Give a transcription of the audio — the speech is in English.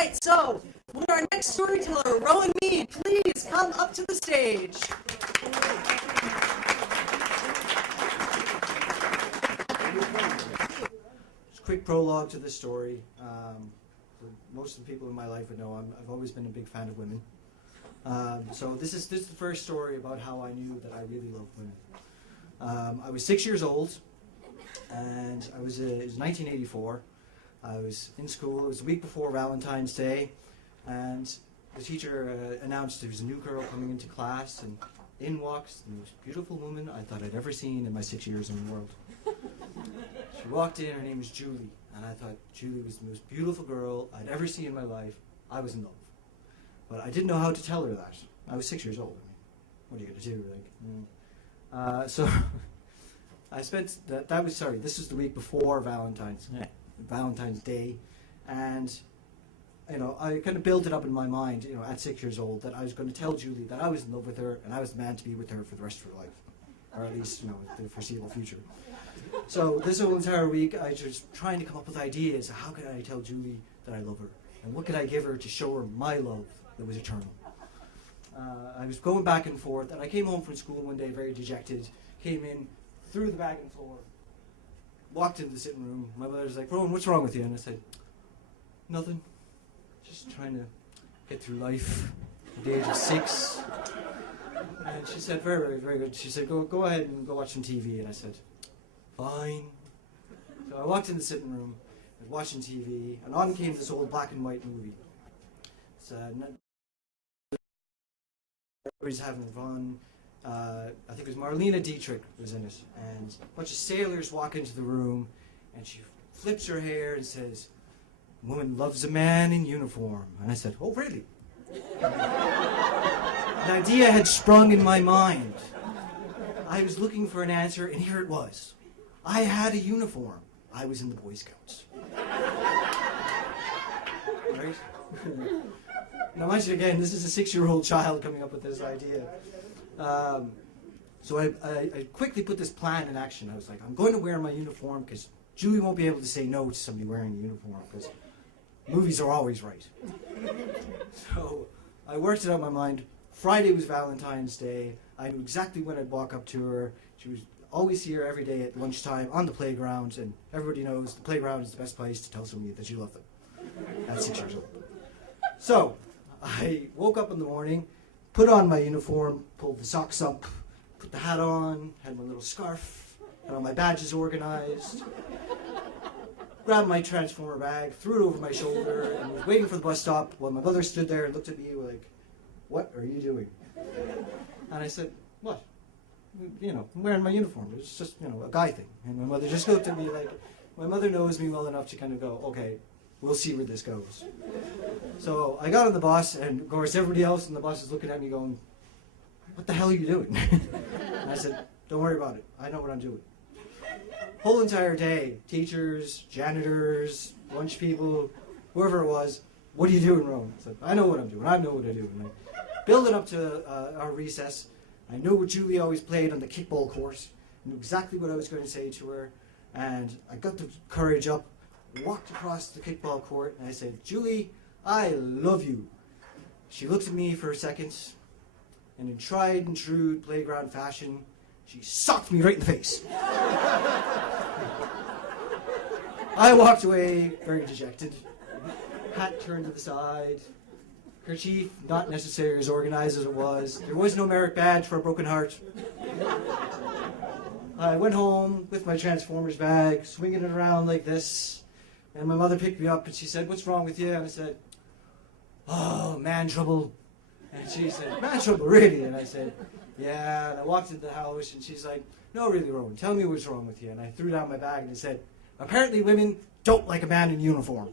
right, so will our next storyteller, Rowan Meade, please come up to the stage. Just a quick prologue to this story. Most of the people in my life would know I've always been a big fan of women. So this is the first story about how I knew that I really loved women. I was 6 years old, and it was 1984. I was in school. It was the week before Valentine's Day, and the teacher announced there was a new girl coming into class, and in walks the most beautiful woman I thought I'd ever seen in my 6 years in the world. She walked in. Her name was Julie, and I thought Julie was the most beautiful girl I'd ever seen in my life. I was in love, but I didn't know how to tell her that. I was 6 years old. I mean, what are you going to do? So I spent this was the week before Valentine's Day, and I kind of built it up in my mind, at 6 years old, that I was going to tell Julie that I was in love with her and I was the man to be with her for the rest of her life, or at least the foreseeable future. So this whole entire week I was just trying to come up with ideas. How could I tell Julie that I love her, and what could I give her to show her my love that was eternal? I was going back and forth, and I came home from school one day very dejected, came in, threw the bag on the floor, walked into the sitting room. My mother was like, "Rowan, what's wrong with you?" And I said, "Nothing. Just trying to get through life at the age of 6. And she said, "Very, very, very good." She said, go ahead and go watch some TV." And I said, "Fine." So I walked in the sitting room, I was watching TV, and on came this old black and white movie. Everybody's having fun. I think it was Marlene Dietrich was in it, and a bunch of sailors walk into the room, and she flips her hair and says, "Woman loves a man in uniform." And I said, "Oh, really?" An idea had sprung in my mind. I was looking for an answer, and here it was. I had a uniform. I was in the Boy Scouts. Right? Now, mind you, again, this is a 6-year-old child coming up with this idea. So I quickly put this plan in action. I was like, I'm going to wear my uniform because Julie won't be able to say no to somebody wearing a uniform because movies are always right. So I worked it out in my mind. Friday was Valentine's Day. I knew exactly when I'd walk up to her. She was always here every day at lunchtime on the playground, and everybody knows the playground is the best place to tell somebody that you love them at 6 years old. So I woke up in the morning, put on my uniform, pulled the socks up, put the hat on, had my little scarf, had all my badges organized, grabbed my transformer bag, threw it over my shoulder, and was waiting for the bus stop while my mother stood there and looked at me like, "What are you doing?" And I said, "What? I'm wearing my uniform. It's just, a guy thing." And my mother just looked at me like, my mother knows me well enough to kind of go, "Okay, we'll see where this goes." So I got on the bus, and of course everybody else on the bus is looking at me going, "What the hell are you doing?" And I said, "Don't worry about it. I know what I'm doing." Whole entire day, teachers, janitors, lunch people, whoever it was, "What are you doing, Rowan?" I said, "I know what I'm doing. I know what I do." And I built it up to our recess. I knew what Julie always played on the kickball court. I knew exactly what I was going to say to her. And I got the courage up, walked across the kickball court, and I said, "Julie, I love you." She looked at me for a second, and in tried and true playground fashion, she socked me right in the face. I walked away very dejected, hat turned to the side, kerchief not necessarily as organized as it was. There was no merit badge for a broken heart. I went home with my Transformers bag, swinging it around like this, and my mother picked me up and she said, "What's wrong with you?" And I said, "Oh, man trouble." And she said, "Man trouble, really?" And I said, "Yeah." And I walked into the house and she's like, "No, really, Rowan, tell me what's wrong with you." And I threw down my bag and I said, "Apparently women don't like a man in uniform."